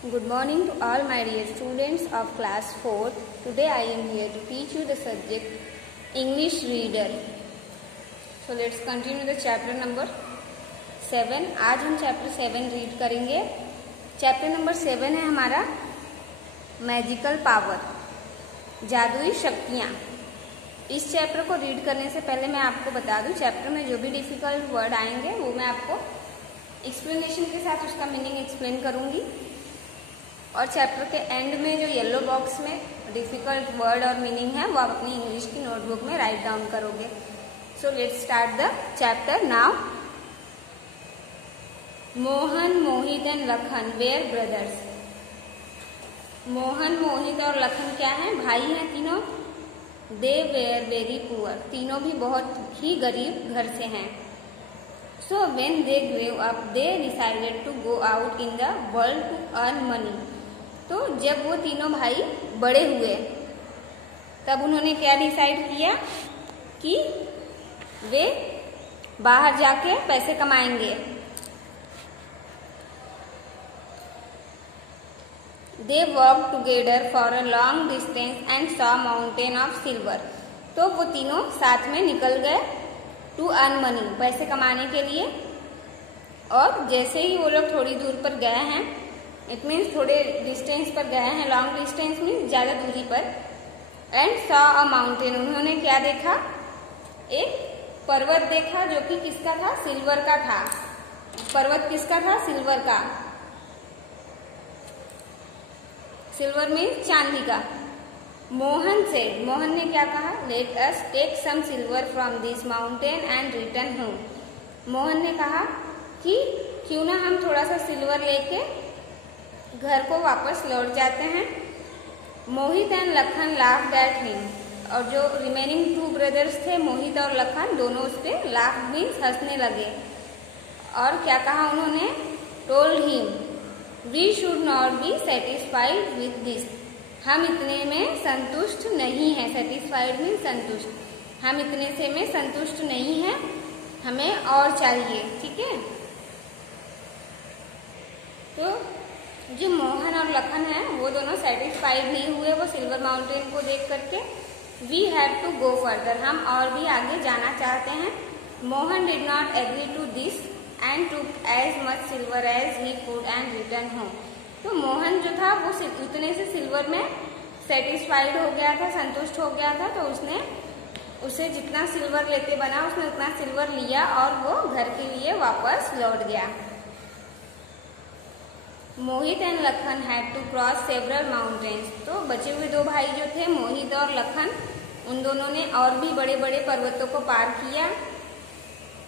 Good morning to all my dear students of class 4. Today I am here to teach you the subject English Reader. So let's continue the chapter number 7. आज हम chapter 7 read करेंगे. Chapter number 7 है हमारा magical power, जादुई शक्तियाँ. इस chapter को read करने से पहले मैं आपको बता दूं, चैप्टर में जो भी डिफिकल्ट वर्ड आएंगे वो मैं आपको एक्सप्लेनेशन के साथ उसका मीनिंग एक्सप्लेन करूंगी. और चैप्टर के एंड में जो येलो बॉक्स में डिफिकल्ट वर्ड और मीनिंग है वो आप अपनी इंग्लिश की नोटबुक में राइट डाउन करोगे. So let's start the chapter now. Mohan, Mohit and Lakhan were brothers. Mohan, Mohit और लखन क्या हैं? भाई हैं तीनों. They were very poor. तीनों भी बहुत ही गरीब घर से हैं. So when they grew up they decided to go out in the world to earn money. तो जब वो तीनों भाई बड़े हुए तब उन्होंने क्या डिसाइड किया कि वे बाहर जाके पैसे कमाएंगे. They walk together for a long distance and saw mountain of silver. तो वो तीनों साथ में निकल गए टू अर्न मनी, पैसे कमाने के लिए. और जैसे ही वो लोग थोड़ी दूर पर गए हैं, इट मीन्स थोड़े डिस्टेंस पर गए हैं, लॉन्ग डिस्टेंस मीन्स ज्यादा दूरी पर. And saw a mountain. उन्होंने क्या देखा? एक पर्वत देखा जो कि किसका था? सिल्वर का था. पर्वत किसका था? सिल्वर का. सिल्वर मीन्स चांदी का. मोहन से, मोहन ने क्या कहा? Let us take some silver from this mountain and return home. Mohan ने कहा कि क्यों ना हम थोड़ा सा सिल्वर लेके घर को वापस लौट जाते हैं. Mohit and Lakhan laughed at him. और जो रिमेनिंग 2 ब्रदर्स थे, मोहित और लखन, दोनों उस पर लाफ्ड मीन्स हंसने लगे. और क्या कहा उन्होंने? Told him we should not be satisfied with this. हम इतने में संतुष्ट नहीं हैं. सेटिस्फाइड मीन्स संतुष्ट. हम इतने से में संतुष्ट नहीं हैं, हमें और चाहिए. ठीक है. तो जो मोहन और लखन हैं वो दोनों सेटिस्फाइड नहीं हुए वो सिल्वर माउंटेन को देख करके. We have to go further. हम और भी आगे जाना चाहते हैं. Mohan did not agree to this and took as much silver as he could and return home. तो मोहन जो था वो उतने से सिल्वर में सेटिस्फाइड हो गया था, संतुष्ट हो गया था. तो उसने उसे जितना सिल्वर लेते बना उसने उतना सिल्वर लिया और वो घर के लिए वापस लौट गया. Mohit and Lakhan had to cross several mountains. तो बचे हुए 2 भाई जो थे, मोहित और लखन, उन दोनों ने और भी बड़े बड़े पर्वतों को पार किया.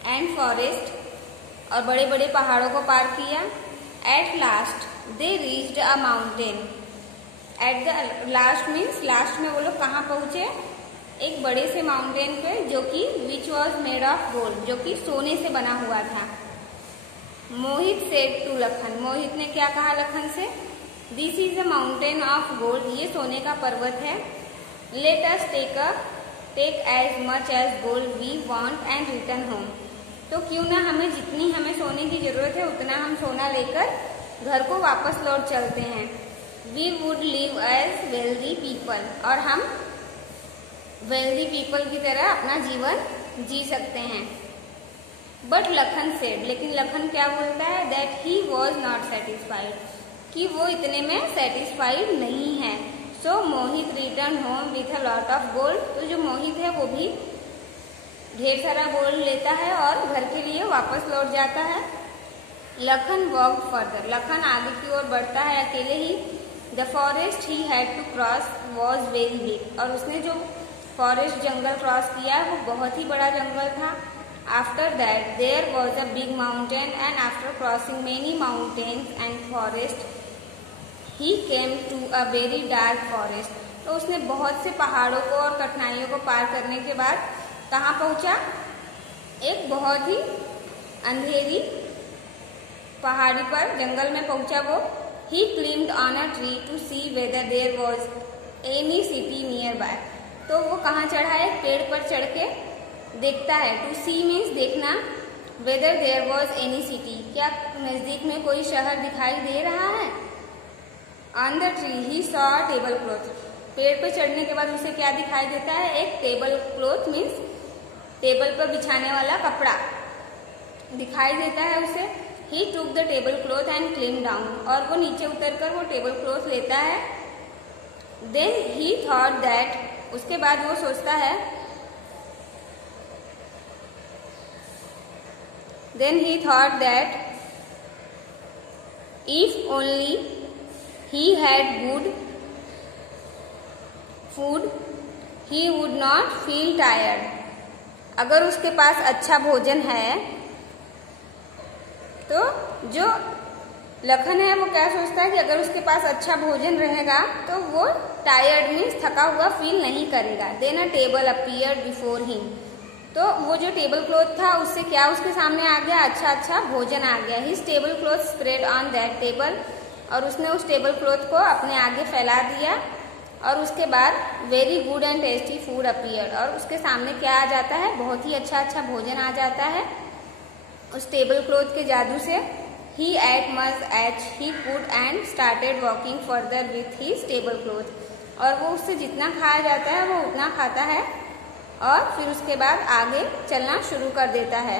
एंड फॉरेस्ट, और बड़े बड़े पहाड़ों को पार किया. At last they reached a mountain. At the last means last में वो लोग कहाँ पहुंचे? एक बड़े से माउंटेन पे जो कि which was made of gold, जो कि सोने से बना हुआ था. Mohit said to Lakhan. मोहित ने क्या कहा लखन से? This is a mountain of gold. ये सोने का पर्वत है. Let us take as much as gold we want and return home. तो क्यों ना हमें जितनी हमें सोने की जरूरत है उतना हम सोना लेकर घर को वापस लौट चलते हैं. We would live as wealthy people. और हम वेल्दी पीपल की तरह अपना जीवन जी सकते हैं. But Lakhan said. लेकिन लखन क्या बोलता है? That he was not satisfied. कि वो इतने में सेटिस्फाइड नहीं है. So Mohit return home with a lot of gold. तो जो मोहित है वो भी ढेर सारा गोल्ड लेता है और घर के लिए वापस लौट जाता है. Lakhan walk further. लखन आगे की ओर बढ़ता है अकेले ही. The forest he had to cross was very big. और उसने जो फॉरेस्ट जंगल क्रॉस किया वो बहुत ही बड़ा जंगल था. After that there was a big mountain and after crossing many mountains and forest he came to a very dark forest. तो उसने बहुत से पहाड़ों को और कठिनाइयों को पार करने के बाद कहाँ पहुंचा? एक बहुत ही अंधेरी पहाड़ी पर, जंगल में पहुंचा वो. He climbed on a tree to see whether there was any city nearby. तो वो कहाँ चढ़ा? एक पेड़ पर चढ़ के देखता है. टू सी मीन्स देखना. Whether there was any city. क्या नजदीक में कोई शहर दिखाई दे रहा है? On the tree he saw table cloth. पेड़ पे चढ़ने के बाद उसे क्या दिखाई देता है? एक टेबल क्लॉथ मीन्स टेबल पर बिछाने वाला कपड़ा दिखाई देता है उसे। He took the table cloth and climbed down, और वो नीचे उतरकर वो टेबल क्लॉथ लेता है। देन ही थॉट दैट, उसके बाद वो सोचता है, then he thought that if only he had good food he would not feel tired. अगर उसके पास अच्छा भोजन है तो जो लखन है वो क्या सोचता है कि अगर उसके पास अच्छा भोजन रहेगा तो वो टायर्ड मीन्स थका हुआ फील नहीं करेगा। Then a table appeared before him, तो वो जो टेबल क्लॉथ था उससे क्या उसके सामने आ गया? अच्छा भोजन आ गया। His table cloth spread on that table, और उसने उस टेबल क्लॉथ को अपने आगे फैला दिया। और उसके बाद very good and tasty food appeared, और उसके सामने क्या आ जाता है? बहुत ही अच्छा भोजन आ जाता है उस टेबल क्लॉथ के जादू से। He ate much as he could and started walking further with his table cloth, और वो उससे जितना खाया जाता है वो उतना खाता है और फिर उसके बाद आगे चलना शुरू कर देता है।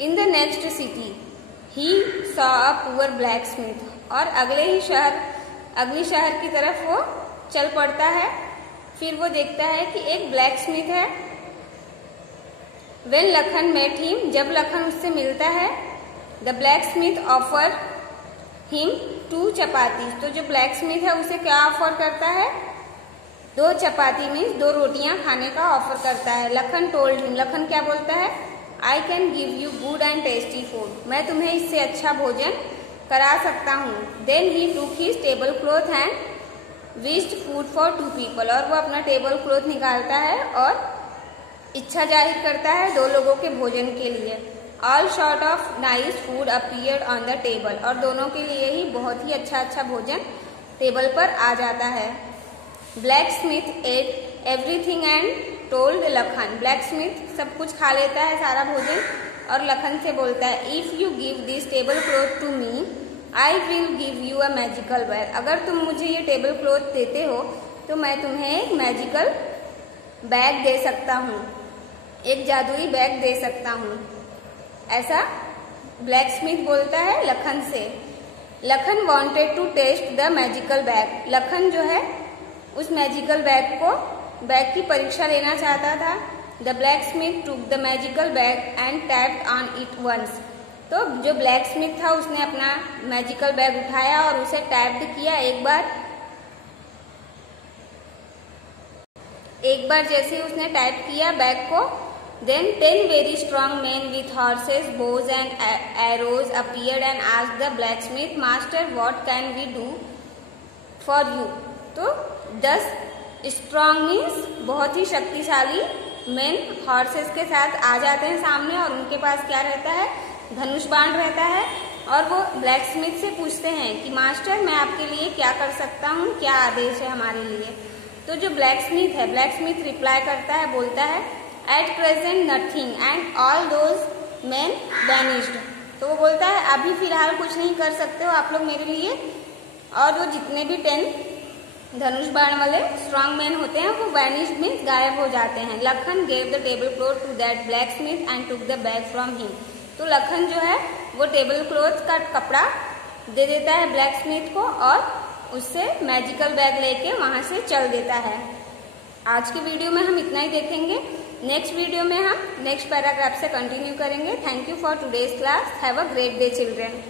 In the next city he saw a poor blacksmith, और अगले शहर की तरफ वो चल पड़ता है। फिर वो देखता है कि एक ब्लैक स्मिथ है। When लखन met him, जब लखन उससे मिलता है, the blacksmith offer him 2 चपाती, तो जो ब्लैक स्मिथ है उसे क्या ऑफर करता है? 2 चपाती मीन्स 2 रोटियां खाने का ऑफर करता है। लखन टोल्ड हिम, लखन क्या बोलता है? I can give you good and tasty food, मैं तुम्हें इससे अच्छा भोजन करा सकता हूँ। Then he took his table cloth and wished food for 2 people, और वो अपना टेबल क्लॉथ निकालता है और इच्छा जाहिर करता है 2 लोगों के भोजन के लिए। All sort of nice food appeared on the table, और दोनों के लिए ही बहुत ही अच्छा भोजन टेबल पर आ जाता है। Black Smith at everything and told Lakhan, black Smith सब कुछ खा लेता है सारा भोजन और लखन से बोलता है, if you give this table cloth to me I will give you a magical bag, अगर तुम मुझे ये टेबल क्लॉथ देते हो तो मैं तुम्हें एक मैजिकल बैग दे सकता हूँ, एक जादुई बैग दे सकता हूँ। ऐसा ब्लैक स्मिथ बोलता है लखन से। Lakhan wanted to test the magical bag, Lakhan जो है उस मैजिकल बैग की परीक्षा लेना चाहता था। The blacksmith took the magical bag and tapped on it once, तो जो ब्लैक स्मिथ था उसने अपना मैजिकल बैग उठाया और उसे टैप्ड किया एक बार जैसे उसने टैप किया बैग को, then 10 very strong man with horses bows and arrows appeared and asked the blacksmith, master what can we do for you. तो 10 स्ट्रॉन्ग मीन्स बहुत ही शक्तिशाली मैन हॉर्सेस के साथ आ जाते हैं सामने, और उनके पास क्या रहता है? धनुष बाण रहता है। और वो ब्लैक स्मिथ से पूछते हैं कि मास्टर मैं आपके लिए क्या कर सकता हूँ, क्या आदेश है हमारे लिए। तो जो ब्लैक स्मिथ है, ब्लैक स्मिथ रिप्लाई करता है, बोलता है at present nothing and all those man vanished. तो वो बोलता है अभी फिलहाल कुछ नहीं कर सकते हो आप लोग मेरे लिए, और वो जितने भी 10 धनुष बाण वाले स्ट्रॉन्ग मैन होते हैं वो वैनिश्ड मीन्स गायब हो जाते हैं। Lakhan gave the table cloth to that blacksmith and took the bag from him, तो लखन जो है वो टेबल क्लॉथ का कपड़ा दे देता है ब्लैक स्मिथ को और उससे मैजिकल बैग लेके वहां से चल देता है। आज के वीडियो में हम इतना ही देखेंगे। नेक्स्ट वीडियो में हम नेक्स्ट पैराग्राफ से कंटिन्यू करेंगे। Thank you for today's class. Have a great day children.